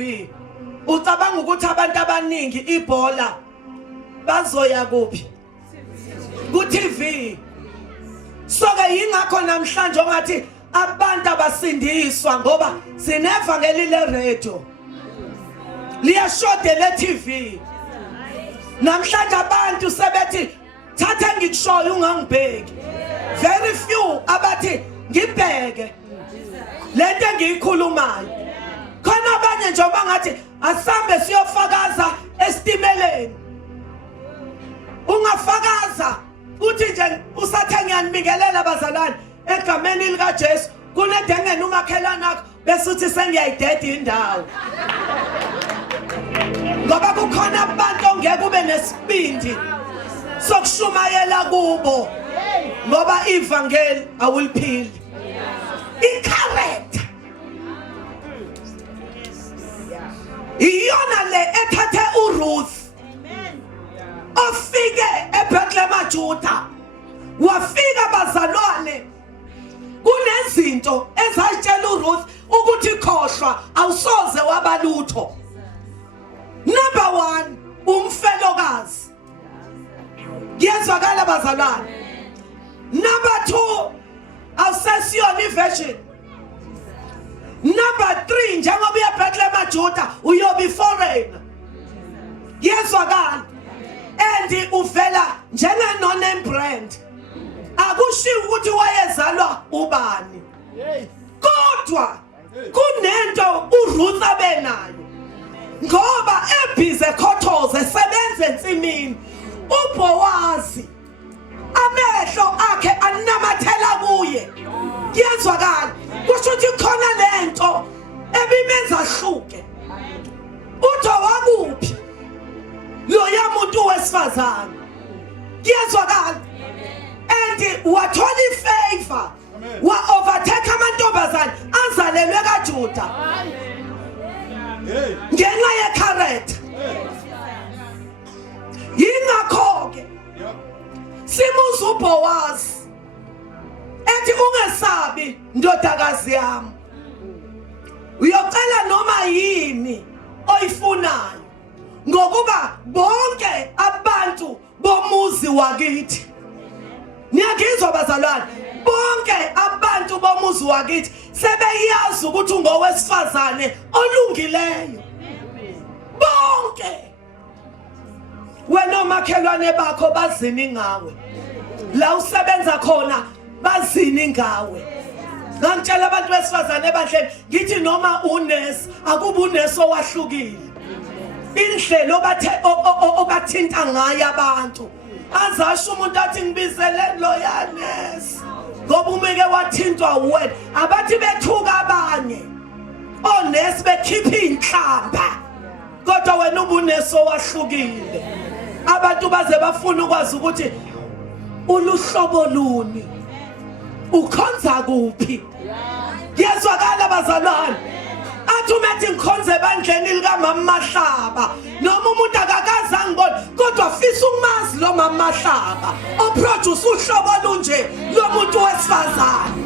TV ucabanga ukuthi abantu abaningi ibhola bazoya kuphi ku TV so ke yingakho namhlanje ongathi abantu abasindiswa ngoba sinevangeli le radio liyashoda le TV namhlanje abantu sebethi thatha ngikushoyo ungangibheki very few abathi ngibheke lento engiyikhulumayo khona abanye nje abangathi asambe siyofakaza esitimeleni ungafakaza uthi nje usathe ngiyanibingelela bazalwane egameni lika Jesu kunedengene umakhelana wakho bese uthi sengiyayideda indawo ngoba kukhona abantu ongeke ube nesibindi sokushumayela kubo ngoba ivangeli awuliphili i-character iyona le ethathe uRuth ofike eBethlehem Juda wafika bazalwane kunezinto ezayitshela uRuth ukuthi khohlwa awusoze wabalutho. Number 1 umfelokazi yezwakala bazalwane. Number 2 awusesiyona iversion. Number 3 njengoba uya Bethlehem Juda uyobe foreigner yezwakala and uvela njenge no name brand akushiwo ukuthi wayezalwa ubani kodwa kunento uRuth abenayo ngoba ebhize khothoze sebenze ensimini uBowazi amehlo akhe anamathela kuye kuyezwakala kusho ukuthi khona lento ebimenza hluke utho wakuphi lo yamuntu wesifazane kuyezwakala and wathola ifavor wa overtake amantombazane azalelwe kaJuda ngenxa yecharacter yingakho ke simuza uBowazi ethi ungesabi ndodakazi yami uyocela noma yini oyifunayo ngokuba bonke abantu bomuzi wakithi niyakizwa bazalwane bonke abantu bomuzi wakithi sebeyazi ukuthi ungowesifazane olungileyo bonke wena makhelwane bakho bazini ngawe la usebenza khona bazini ngawe ngangitshela abantu besifazane ebandleni ngithi noma unesi akuba unesi owahlukile indlela obathinta ngayo abantu azasho umuntu athi ngibizele loyanesi ngoba umeke wathintwa wena abathi bethuka abanye onesi bekhipha inhlamba kodwa wena ubunesi owahlukile abantu baze bafuna ukwazi ukuthi uluhlobo luni ukhonza kuphi yezwakala bazalwane athi umethi ngikhonze ebandleni lika Mama Mahlaba noma umuntu akakaze angibona kodwa afisa ukumazi lo Mama Mahlaba oproduce uhlobo lunje lomuntu wesifazane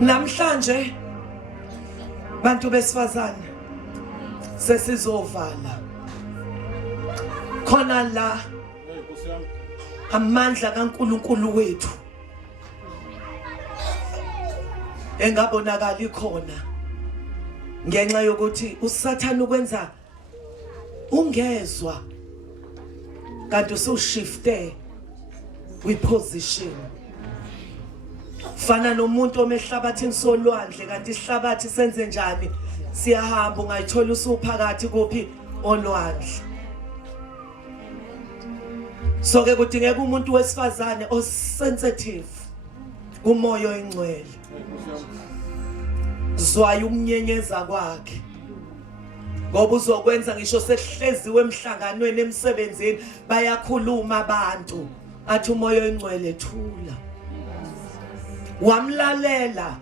namhlanje bantu besifazane sesizovala khona la amandla kaNkulunkulu wethu engabonakali khona ngenxa yokuthi uSathane ukwenza ungezwa kanti usushifte kwiposition fana nomuntu omehlabathini solwandle kanti isihlabathi senze njani siyahamba ungayithola usuphakathi kuphi olwandle so ke kudingeka umuntu wesifazane osensitive kumoya oyingcwele zwayo ukunyenyeza kwakhe ngoba uzokwenza ngisho sehleziwe emhlanganweni emsebenzini bayakhuluma abantu athi umoya oyingcwele thula wamlalela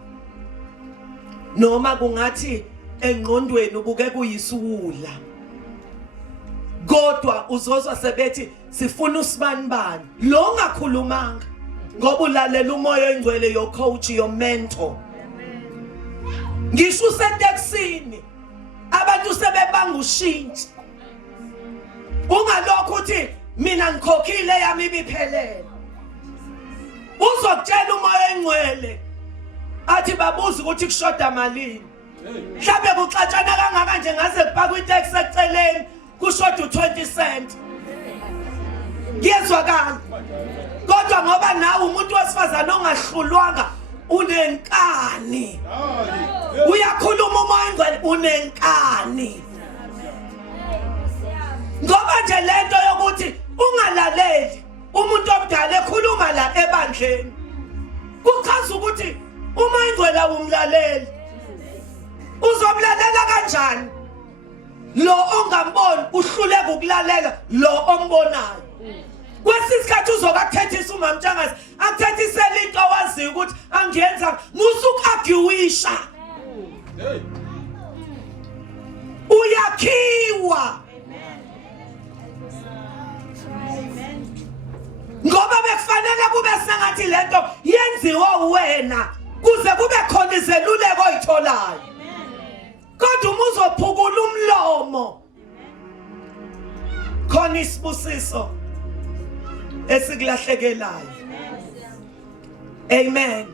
noma kungathi engqondweni ubuke kuyisuwula kodwa uzozwa sebethi sifuna usibanibani lo ngakhulumanga ngoba ulalela umoya engcwele your coach your mentor. Ngisho useteksini abantu sebebanga ushintsho. Ungalokho uthi mina ngikhokhile yami ibiphelele. Uzokutshela umoya engcwele athi babuza ukuthi kushoda malini. Mhlawumbe kuxatshana kangaka nje ngaze kupaka itaxi eceleni kushoda u20 cent. Ngiyezwakala. Kodwa ngoba nawe umuntu wesifazane ongahlulwanga unenkani. Uyakhuluma umoya engcwele unenkani. Ngoba nje lento yokuthi ungalaleli umuntu omdala ekhuluma la ebandleni kuchaza ukuthi uma ingcwele umlaleli uzomlalela kanjani lo ongamboni uhluleka ukulalela lo ombonayo. Kwesisikhathi uzokathethisa uMamtshakazi akuthethisela into owaziyo ukuthi angiyenza musukagiwisha uyakhiwa ngoba bekufanele kube sengathi lento yenziwa wena kuze kube khona izeluleko oyitholayo. Kodwa uma uzophukula umlomo khona isibusiso esikulahlekelayo. Amen.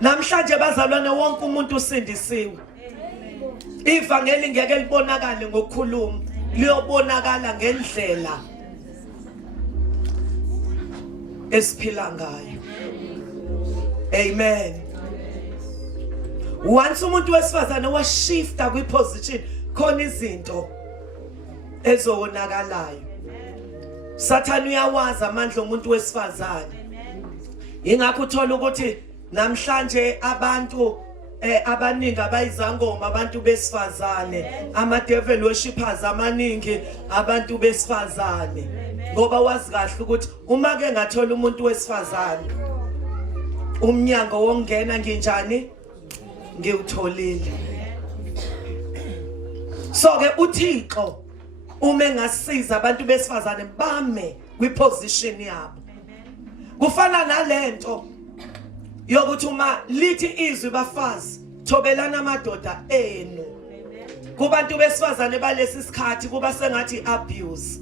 Namhlanje bazalwane wonke umuntu usindisiwe. Ivangeli ngeke libonakale ngokukhuluma, liyobonakala ngendlela esiphila ngayo. Amen. Once umuntu wesifazane washifta kwiposition khona izinto ezowonakalayo. Sathane uyawazi amandla omuntu wesifazane. Ingakho uthola ukuthi namhlanje abantu abaningi abayizangoma abantu besifazane, ama devil worshippers amaningi abantu besifazane. Ngoba wazi kahle ukuthi uma ke ngathola umuntu wesifazane umnyango wongena nginjani ngiwutholile. So ke uThixo uma engasiza abantu besifazane bame kwiposition yabo. Kufana nalento yokuthi uma lithi izwi bafazi thobelana amadoda enu. Kubantu besifazane balesi sikhathi kuba sengathi abuse.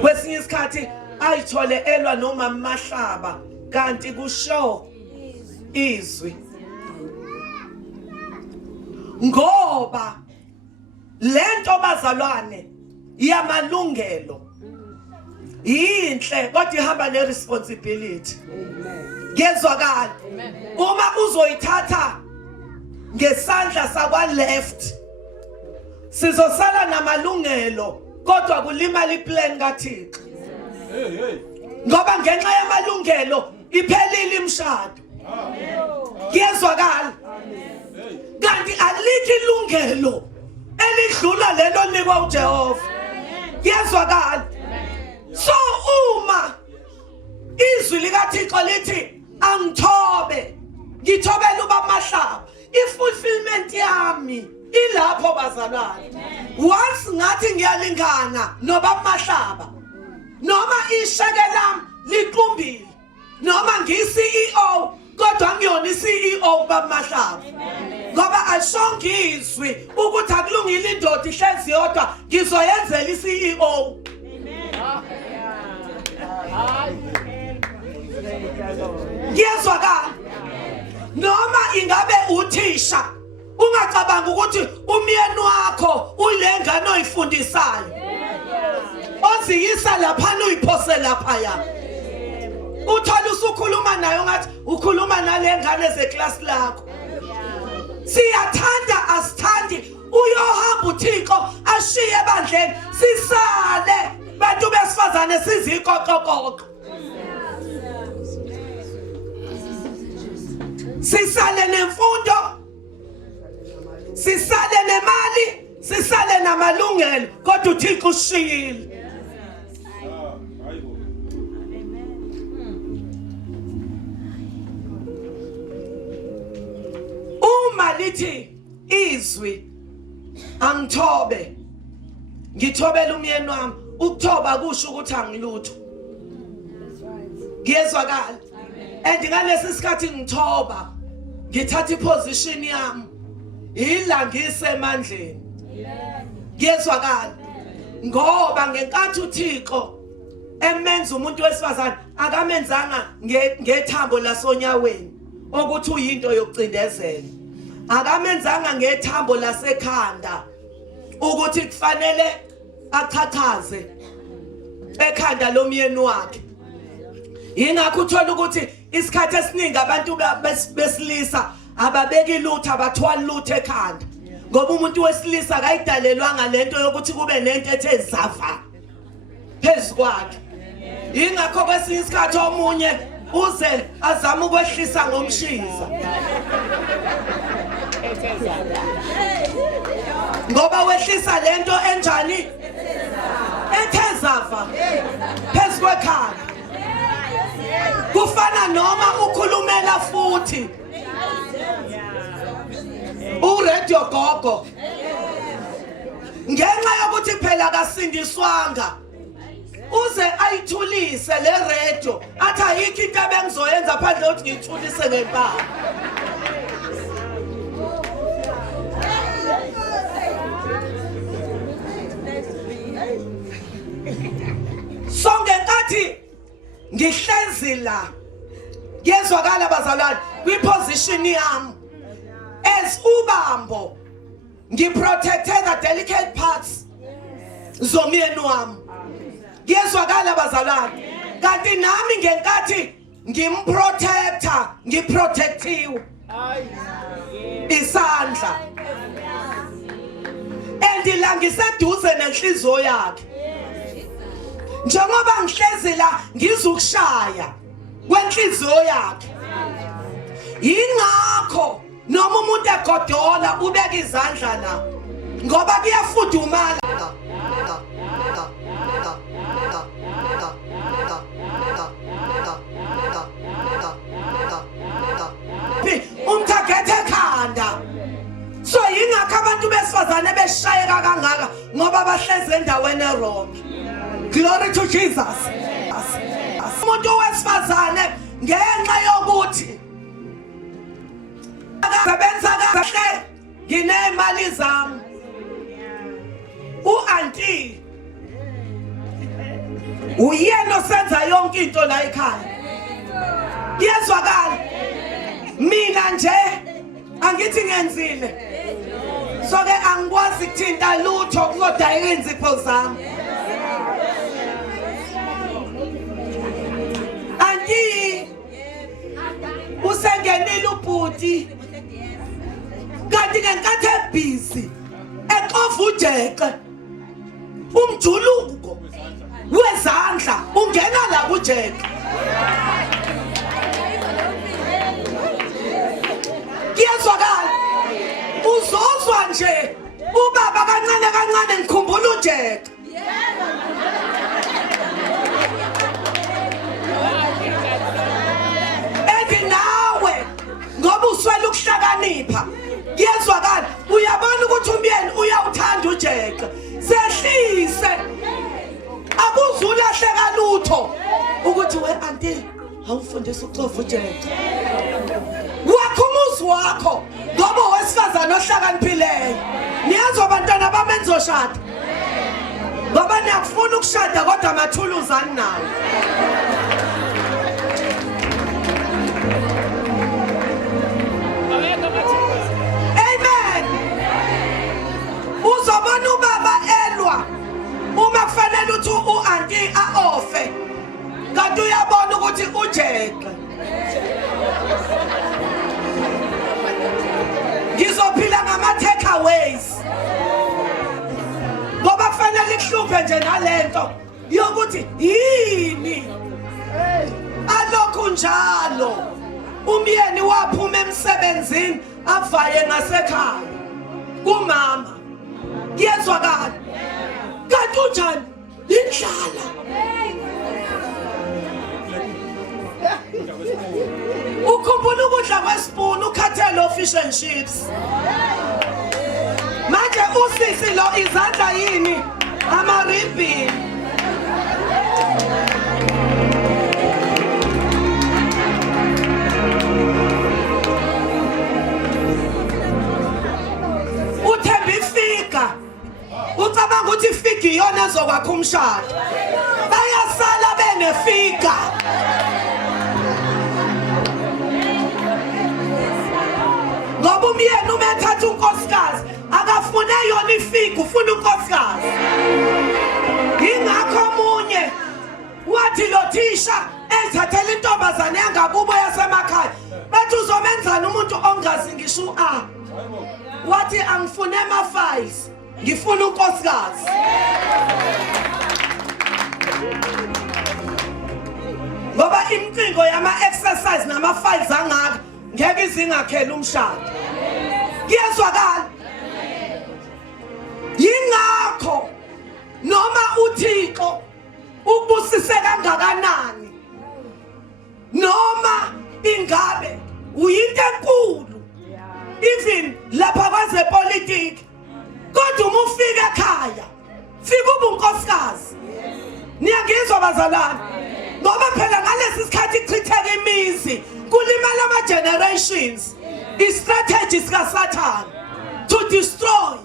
Kwesinye isikhathi ayithole elwa noma mahlaba kanti kusho izwi. Ngoba lento bazalwane yamalungelo inhle kodwa ihamba neresponsibility. Ngezwakala. Uma uzoyithatha ngesandla sakwa left sizosala namalungelo kodwa kulimala iplan kaThixo. Ngoba ngenxa yamalungelo iphelile imshado. Ngiyezwakala. Kanti alikho ilungelo elidlula lelo nikwa uJehova. Ngiyezwakala. So uma izwi likaThixo lithi angithobe ngithobela ubamahlaba, ifulfillment yami ilapho bazalwane. Once ngathi ngiyalingana nobamahlaba noma isheke lami liqumbile noma ngiyi-CEO kodwa ngiyona i-CEO bamahlaba. Ngoba ashongizwi ukuthi akulungile indoda ihlezi yodwa ngizoyenzela i-CEO. Ngiyezwakala. Noma ingabe uthisha ungacabanga ukuthi umyeni wakho ulengane oyifundisayo oziyisa lapha uyiphose lapha ya uthola usukhuluma nayo ngathi ukhuluma nalengane zeclass lakho. Siyathanda asithandi uyohamba uThixo ashiye ebandleni sisale bantu besifazane siziqoqoqoqo. Sisale nemfundo, sisale nemali, sisale namalungelo kodwa uThixo ushiyile. Uma lithi izwi angithobe ngithobela umyeni wami, ukuthoba kusho ukuthi angilutho. Ngiyezwakala. And ngalesi sikhathi ngithoba ngithatha iposition yami ila ngisemandleni. Ngiyezwakala. Ngoba ngenkathi uThixo emenza umuntu wesifazane akamenzanga ngethambo lasonyaweni ukuthi uyinto yokucindezela. Akamenzanga ngethambo lasekhanda ukuthi kufanele achaqhaze ekhanda lomyeni wakhe. Ingakho uthola ukuthi isikhathi esiningi abantu besilisa ababeki lutho abathwali lutho ekhanda ngoba umuntu wesilisa akayidalelwanga lento yokuthi kube nento ethe zava phezu kwakhe. Ingakho kwesinye isikhathi omunye uze azama ukwehlisa ngomshiza ngoba wehlisa lento enjani ethe zava phezu kwekhanda. Kufana noma ukhulumela futhi uRadio Gogo ngenxa yokuthi phela kasindiswanga uze ayithulise le radio athi ayikho into abengizoyenza phandle ukuthi ngithulise ngempama. So ngenkathi ngihlezi la ngiyezwakala bazalwane kwiposition yami as ubambo ngiprotecte the delicate parts zomyeni wami. Ngiyezwakala bazalwane kanti nami ngenkathi ngimprotector ngiprotectiwe isandla andila ngiseduze nenhliziyo yakhe. Njengoba ngihlezi la ngizukushaya kwenhliziyo yakhe. Ingakho noma umuntu egodola ubeka izandla la ngoba kuyafudumala. Umthagethe ekhanda. So ingakho abantu besifazane beshayeka kangaka ngoba bahleze endaweni errong. Glory to Jesus. Umuntu wesifazane ngenxa yokuthi akasebenza kahle nginemali zami. U-auntie uyena osenza yonke into la ekhaya. Ngiyezwakala. Mina nje angithi ngenzile. So ke angikwazi ukuthinta lutho kuzodayika inzipho zami. Auntie usengenile ubhuti kanti ngenkathi ebusy eqova ujeqe umjuluko wezandla ungena la kujeqe. Ngiyezwakala uzozwa nje ubaba kancane kancane ngikhumbula ujeqe. Nawe ngoba uswela ukuhlakanipha ngiyezwakala uyabona ukuthi umyeni uyawuthanda ujeqe. Sehlise akuzulahleka lutho ukuthi we auntie awufundisa ucova ujeqe. Wakho umuzi wakho ngoba owesifazane ohlakaniphileyo. Niyazi abantwana bami enizoshada ngoba niyakufuna ukushada kodwa amathuluzi aninawo. Uzobona ubaba elwa uma kufanele ukuthi u-auntie a-ofe kanti uyabona ukuthi ujeqe. Ngizophila ngama-takeaways ngoba kufanele ikuhluphe nje nalento yokuthi yini alokhu njalo umyeni waphuma emsebenzini avaye ngasekhaya kumama. Ngiyezwakala kanti unjani indlala. Ukhumbula ukudla kwesipuni ukhathelo fish and chips. Manje usisi lo izandla yini ama-ribbon. umshado bayasala benefika ngoba umyeni uma ethatha unkosikazi akafune yona ifika ufuna unkosikazi ingakho omunye wathi lo thisha ezithathela intombazane yangakubo yasemakhaya bathi uzomenzani umuntu ongazi ngisho wathi angifune ama-files ngifuna unkosikazi ngoba imcingo yama-exercise nama-files angaka ngeke izingakhela umshado kuyezwakala yingakho noma uThixo ubusise kangakanani noma ingabe uyinto enkulu even lapha kwezepolitiki kodwa uma ufika ekhaya fika ube unkosikazi niyangizwa bazalwane ngoba phela ngalesi sikhathi kuchitheka imizi kulimala ama-generations i-strategy sikaSathane to destroy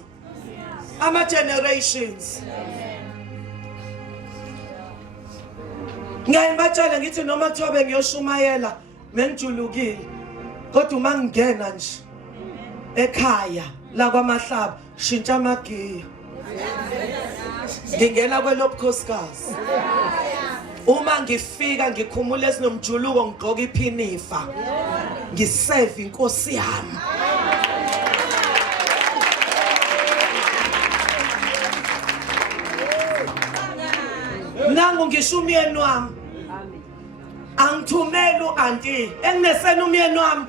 ama-generations ngeke ngibatshele ngithi noma kuthiwa bengiyoshumayela mengijulukile kodwa uma ngingena nje ekhaya la kwaMahlaba shintsha amagiya ngingena kwelobukhosikazi uma ngifika ngikhumula esinomjuluko ngigqoka iphinifa ngiseve inkosi yami nangu ngisho umyeni wami angithumeli u-anti enginesena umyeni wami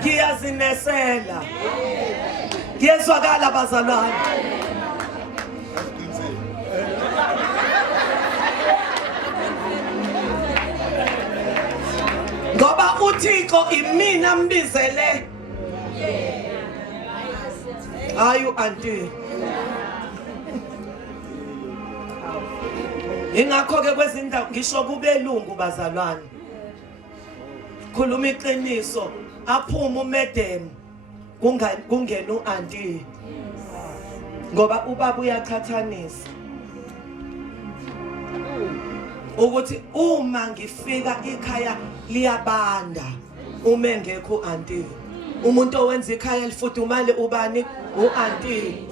ngiyazinesela kuyezwakala bazalwane ngoba uThixo imina mbizele hayi u-anti ingakho-ke kwezindawo ngisho kubelungu bazalwane khuluma iqiniso aphuma umedem kungena u-anti ngoba ubaba uyaqhathanisa ukuthi uma ngifika ikhaya liyabanda uma engekho u-anti umuntu owenza ikhaya lifudumale ubani u-anti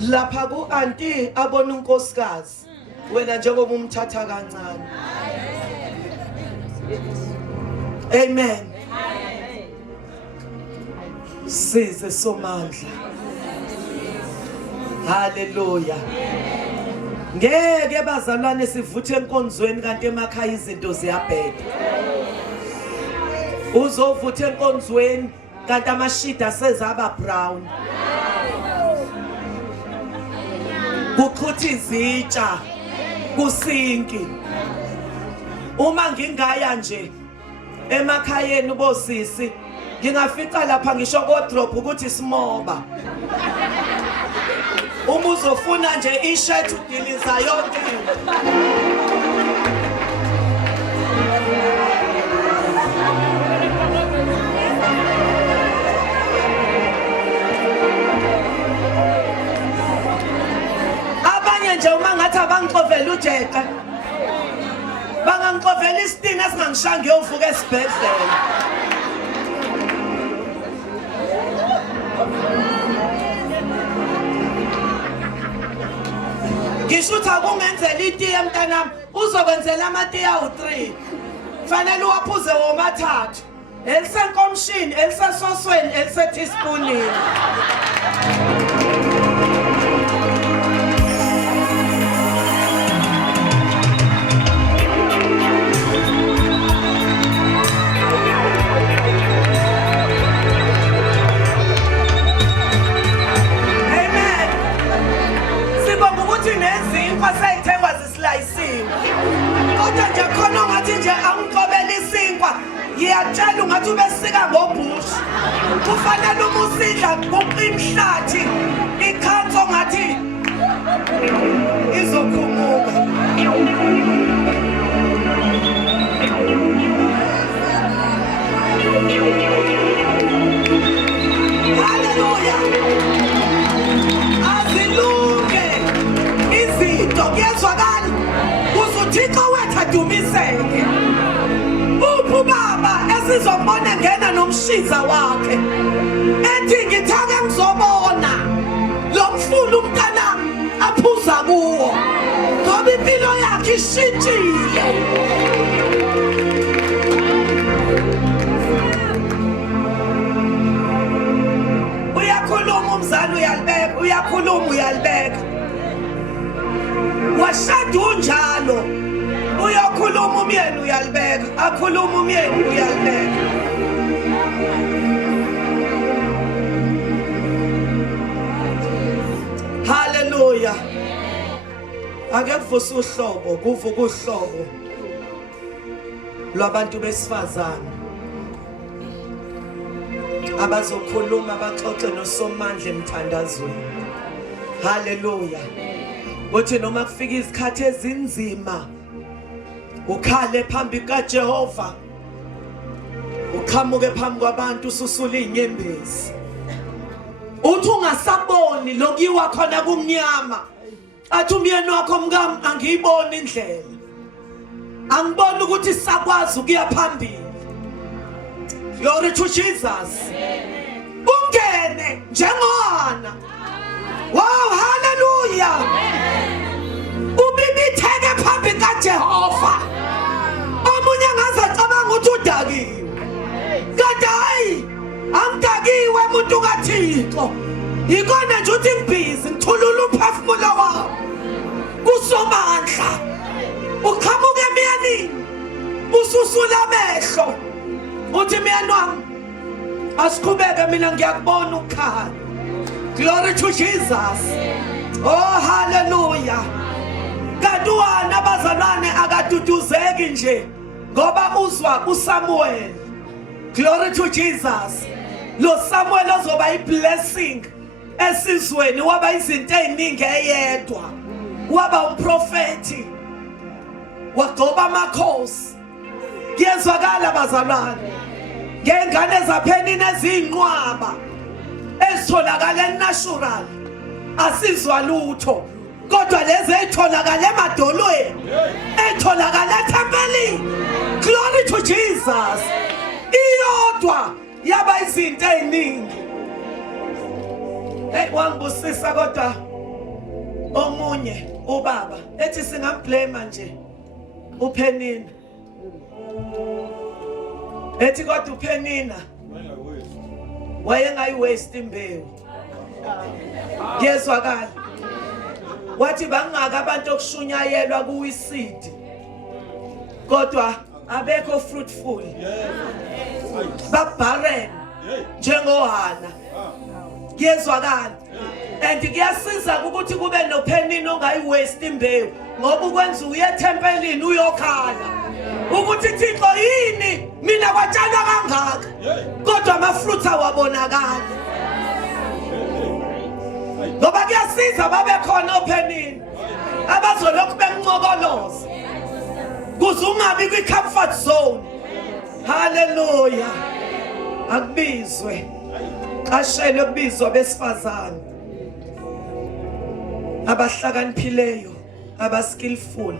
lapha ku-anti abona unkosikazi wena njengoba umthatha kancane amen size somandla haleluya ngeke bazalwane sivuthe enkonzweni kanti emakhaya izinto ziyabheda uzovutha enkonzweni kanti amashida sezaba brown kuqhutha izitsha kusinki uma ngingaya nje emakhayeni bosisi ngingafica lapha ngisho kodrop ukuthi simoba uma uzofuna nje ishirt udiliza yonke abanye nje uma ngathi abangixovela ujeqa bangangixovela isitina esingangishanga ngiyovuka esibhedlela ngisho ukuthi akungenzela itiye mntanami uzokwenzela amatiye awu-3 fanele uwaphuze womathathu elisenkomshini elisesosweni eliseteaspoonini sayithengwa zisilayisiwe kodwa nje khona ungathi nje angigqobela isinkwa ngiyatshela ungathi ubesika ngobhushi kufanele uma usidla imhlathi ikhanso ngathi izokhumuka haleluya adumiseke. Ubaba esizombona ngena nomshiza wakhe ethi ngithake ngizobona lo mfulu umntana aphuza kuwo ngoba impilo yakhe ishintshile. Uyakhuluma umzali uyalibeka, uyakhuluma uyalibeka. Washada unjalo uyakhuluma umyeni uyalibeka, akhuluma umyeni uyalibeka. Hallelujah. Ake kuvusa uhlobo, kuvuka uhlobo lwabantu besifazane abazokhuluma baxoxe noSomandla emthandazweni. Hallelujah. Uthi noma kufika izikhathi ezinzima ukhale phambi kaJehova, uqhamuke phambi kwabantu ususula inyembezi, uthi ungasaboni lokuyiwa khona kumnyama, athi umyeni wakho mkami angiyiboni indlela, angiboni ukuthi sakwazi ukuya phambili. Glory to Jesus. Ungene njengohana. Wow, hallelujah. Ubibitheke phambi kaJehova. Omunye ngazacabanga ukuthi udakiwe. Kanti hayi, angidakiwe umuntu kaThixo. Yikona nje uthi ngibhizi ngithulula umphefumulo wami kuSomandla. Uqhamuke emiyanini, ususula amehlo. Uthi myeni wami asiqhubeke, mina ngiyakubona ukukhala. Glory to Jesus. Oh hallelujah. Kanti wena abazalwane akaduduzeki nje ngoba uzwa uSamuel. Glory to Jesus. Lo Samuel ozoba iblessing esizweni, waba izinto eziningi eyedwa, waba umprofeti, wagcoba amakhosi. Kuyezwakala bazalwane ngengane zaphenini eziyinqwaba ezitholakala natural, asizwa lutho, kodwa lezi ezitholakala emadolweni, ezitholakala ethempelini. Glory to Jesus. Iyodwa yaba izinto eziningi. Wangibusisa kodwa omunye ubaba ethi singamblame nje uPhenina, ethi kodwa uPhenina wayengayiwaste imbewu. Yezwakala wathi bangaka abantu okushunyayelwa kuwisidi kodwa abekho fruitful, babarren njengoHana. Yezwakala. And kuyasiza ukuthi kube noPhenina ongayiwaste imbewu, ngoba ukwenza uye ethempelini uyokhala ukuthi Thixo yini mina kwatshala kangaka kodwa amafruits awabonakala. Ngoba kuyasiza babe khona oPhenina abazolokhu benqokoloza kuze ungabi kwi-comfort zone. Hallelujah. Akubizwe qashele ukubizwa besifazane abahlakaniphileyo, abaskillful,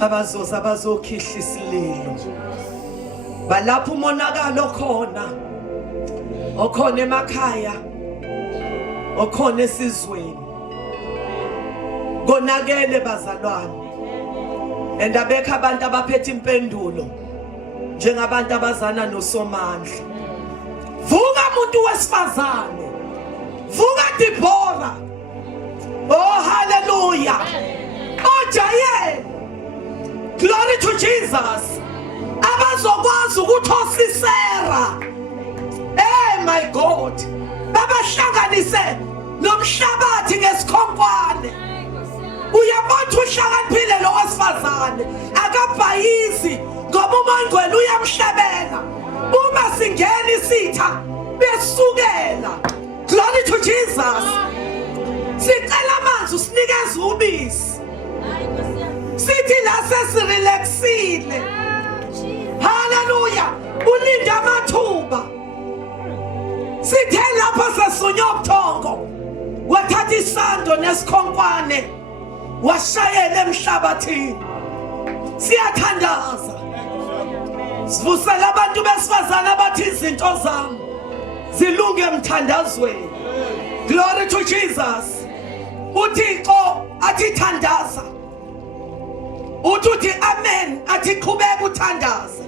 abazokhihla isililo. Balapho umonakalo khona, okhona emakhaya, okhona esizweni, konakele bazalwane. And abekho abantu abaphethe impendulo njengabantu abazana noSomandla. Vuka umuntu wesifazane, vuka Dibora. Oh hallelujah. Oh Jael. Glory to Jesus. Abazokwazi ukuthosa iSera. Hey my God. Babahlanganise nomhlabathi ngesikhonkwane. Uyabona uhlakaniphile lo wesifazane, akabhayizi ngoba uMangcwele uyamhlabela. Uma singena isitha besukela. Glory to Jesus. Sicela amanzi usinikeze ubisi. Sithi la sesirelaxile. Hallelujah. Ulinda amathuba. Sithe lapho sesunya ubuthongo, wathatha isando nesikhonkwane washayela emhlabathini. siyathandaza sivusela abantu besifazana abathi izinto zami zilunge emthandazweni. Glory to Jesus. uThixo athi thandaza, uthi amen athi qhubeka uthandaza.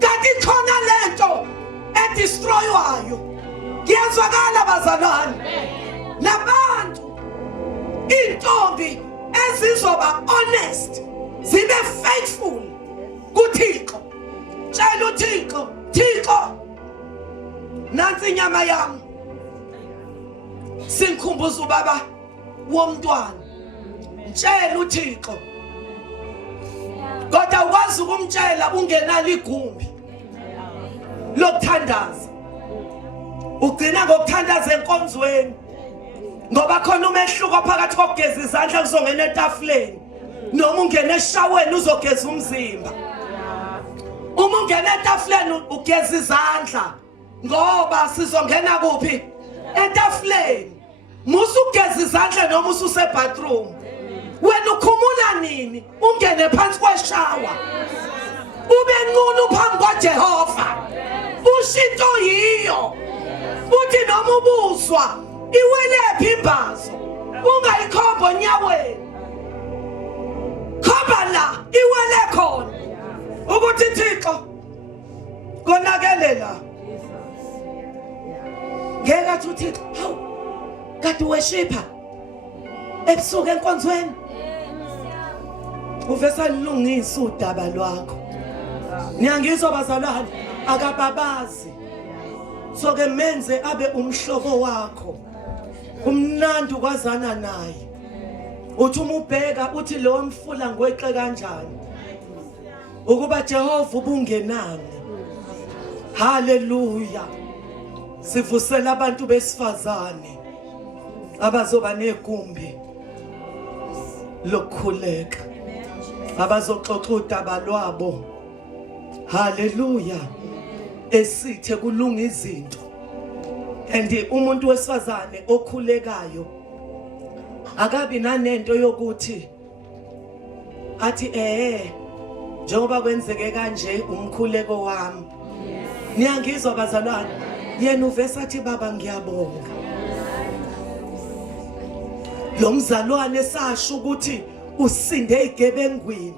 Kanti khona lento edestroywayo kuyazwakala bazalwane, nabantu intombi ezizoba honest zibe faithful kuThixo. Tshela uThixo, Thixo nansi inyama yami, singikhumbuza ubaba womntwana. Tshela uThixo, kodwa ukwazi ukumtshela ungenalo igumbi lokuthandaza. Ugcina ngokuthandaza enkonzweni, ngoba khona umehluko phakathi kokugeza izandla kuzongena etafuleni noma ungena eshaweni uzogeza umzimba. Uma ungena etafuleni ugeza izandla ngoba sizongena kuphi? Etafuleni. Musu ugeza izandla noma ususe bathroom. Wena ukhumula nini ungene phansi kweshawa ube nqunu phambi kwaJehova? Ushinto yiyo uthi noma ubuzwa iwelephi imbazo ungayikhomba onyaweni, khomba la iwele khona ukuthi Thixo konakelela. Ngeke athi uThixo, hawu kade worshipper ebusuku enkonzweni, uvesa lungisa udaba lwakho. Niyangizwa bazalwane, akababazi. So ke menze abe umhlobo wakho, umnandi kwazana naye. Uthi uma ubheka uthi lo mfula ngweqe kanjani ukuba Jehova ubungenani. Hallelujah. Sivusela abantu besifazane abazoba negumbi lokukhuleka, abazoxoxa udaba lwabo. Hallelujah. Esithe kulunga izinto. And umuntu wesifazane okhulekayo akabi nanento yokuthi athi njengoba kwenzeke kanje umkhuleko wami. Niyangizwa bazalwane, yena uvesa athi baba ngiyabonga. Lo mzalwane esasho ukuthi usinde igebengwini,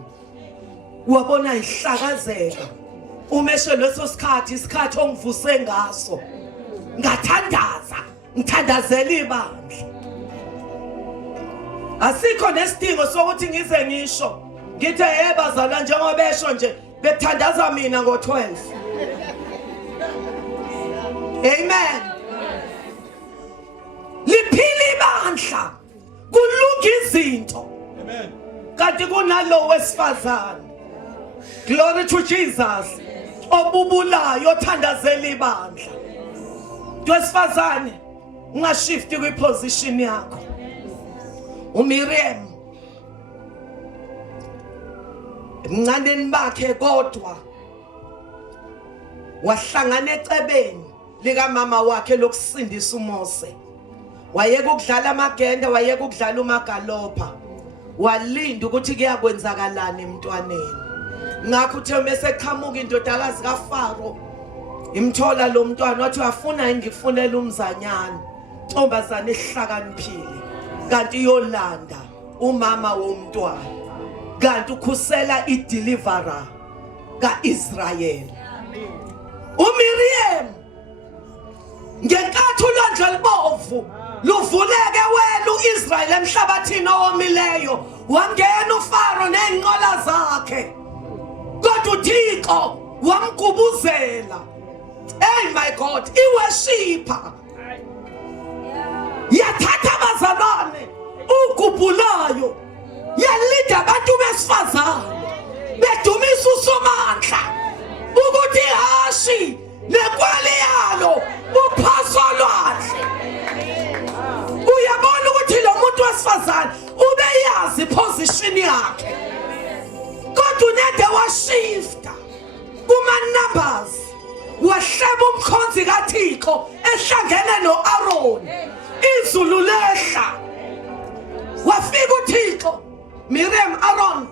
wabona ihlakazeka. Umeshe leso sikhathi, isikhathi ongivuse ngaso, ngathandaza, ngithandazela ibandla. Asikho nesidingo sokuthi ngize ngisho ngithi bazalwane njengoba besho nje bethandaza mina ngo12. Amen. Liphila ibandla kulunga izinto. Amen. Kanti kunalo wesifazane. Glory to Jesus. Obubulayo othandazela ibandla. Wesifazane ungashifti kwiposition yakho. uMiriam emncaneni bakhe kodwa wahlangana ecebeni lika mama wakhe lokusindisa uMose. Wayeka ukudlala amagenda, wayeka ukudlala umagalopa, walinda ukuthi kuyakwenzakalana emntwaneni. Ngakho uthe mase qhamuka indodakazi kaFaro imthola lo mntwana wathi wafuna ngifunela umzanyana, ntombazana ehlakaniphile, kanti yolanda umama womntwana, kanti ukhusela ideliverer kaIsrael. uMiriam ngenkathi ulwandle lubovu luvuleke wena uIsrael emhlabathini owomileyo, wangena uFaro nenqola zakhe, kodwa uThixo wamgubuzela. Hey my God, iworshipper yathatha abazalwane ugubulayo, yalinda abantu besifazane bedumisa uSomandla ukuthi ihashi nekwali yalo uphaso lwandle. Uyabona ukuthi lo muntu wesifazane ubeyazi iposition yakhe, kodwa unede washifta kuma-numbers, wahleba umkhonzi kaThixo ehlangene no-Aaron. Izulu lehla, wafika uThixo, Miriam, Aaron,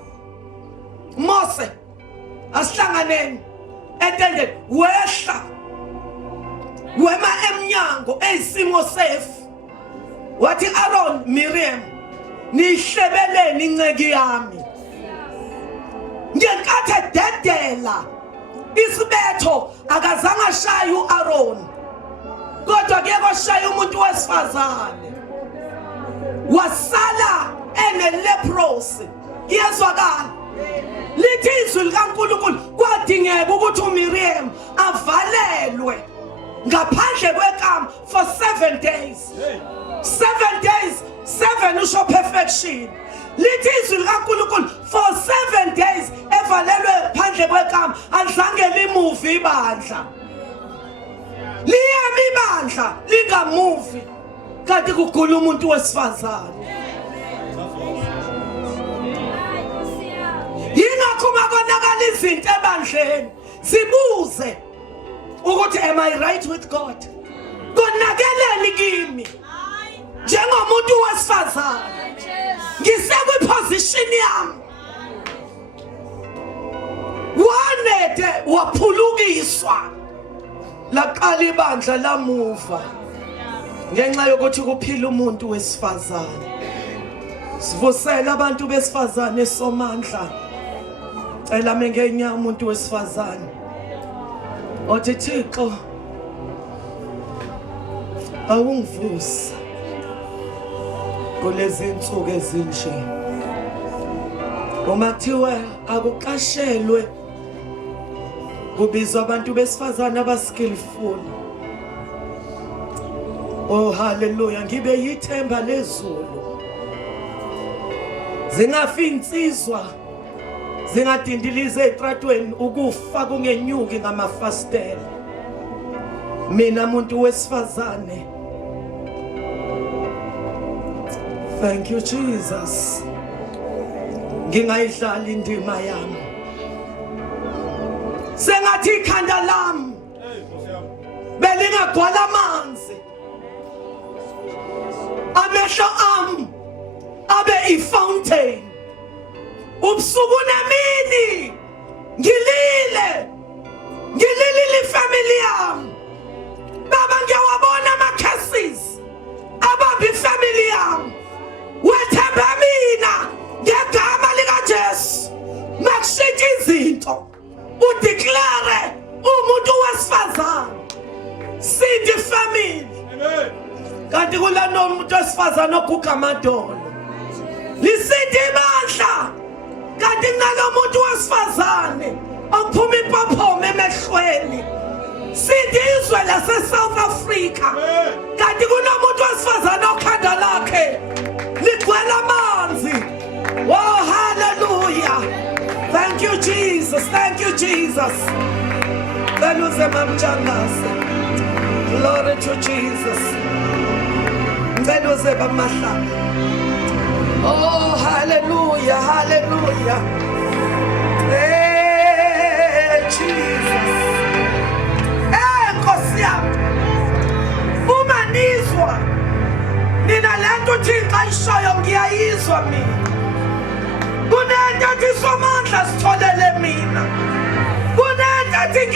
Moses Mose asihlanganeni etendeni wehla wema emnyango eyisimo safe wathi Aaron Miriam nihlebeleni inceki yami ngenkathi ededela isibetho akazange ashaye uAaron kodwa ke kwashaya umuntu wesifazane wasala eneleprosi iyezwakala lithi izwi likaNkulunkulu kwadingeka ukuthi uMiriam avalelwe ngaphandle kwekama for 7 days 7 days 7 usho perfection lithi izwi likaNkulunkulu for 7 days evalelwe phandle kwekama alizange limuve ibandla liyami ibandla lingamuvi kanti kugula umuntu wesifazane yingakho makonakala izinto ebandleni sibuze ukuthi am I right with God konakeleni kimi njengomuntu wesifazane ngisekwiposition yami wanede waphulukiswa laqala ibandla lamuva ngenxa yokuthi kuphila umuntu wesifazane sivusela abantu besifazane esomandla cela mengenya umuntu wesifazane othi Thixo awungivusa kulezi insuku ezinje uma kuthiwa akuqashelwe kubizwa abantu besifazane abaskillful oh hallelujah ngibe yithemba lezulu zingafi insizwa zingadindilize etratweni ukufa kungenyuki ngamafastela mina umuntu wesifazane thank you Jesus ngingayidlala indima yami sengathi ikhanda lami belingagcwala amanzi amehlo ami abe ifountain ubusuku nemini ngilile ifamily yami baba ngiyawabona ama-cases abambi ifamily yami wethembe mina ngegama likaJesu makushintsha izinto udeclare umuntu wesifazane sindi family kanti kulana umuntu wesifazane oguga amadolo lisindi ibandla kanti nalo muntu wesifazane ophuma ipophomo emehlweni sindi izwe lase-South Africa kanti kunomuntu wesifazane okhanda lakhe ligcwele amanzi oh hallelujah thank you Jesus thank you Jesus beluze mamjangase glory to Jesus beluze bamahlala oh hallelujah hallelujah hey Jesus Nkosi yami uma nizwa nina lento Thixo ayishoyo ngiyayizwa mina kunento ethi somandla sitholele mina kunento ethi